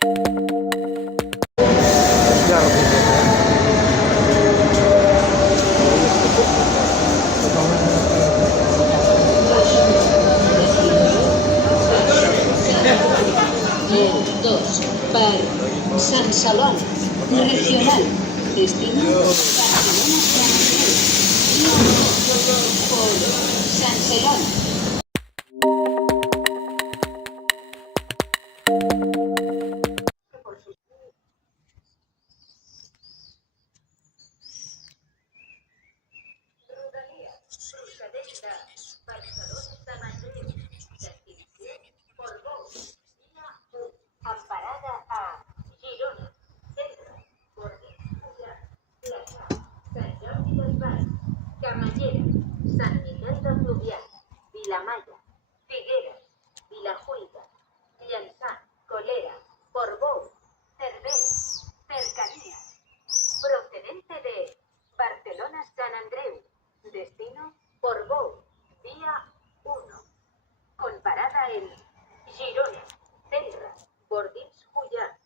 Dos per Sant Celoni, regional, destino Barcelona, San Andreu, por Sant Celoni. Barcelona, Sant Andreu, destinació Portbou, via 1, amb parada a Girona, Centre, Bordils, Fullà, Flaçà, Sant Jordi Desvalls, Camallera, Sant Miquel de Fluvià, Vilamalla, Figueres, Vilajuïga, Llançà, Colera, Portbou, Cervera, Cercanías, procedente de Barcelona, San Andreu, destino Portbou, vía 1, con parada en Girona, Centre, Bordils, Fullà,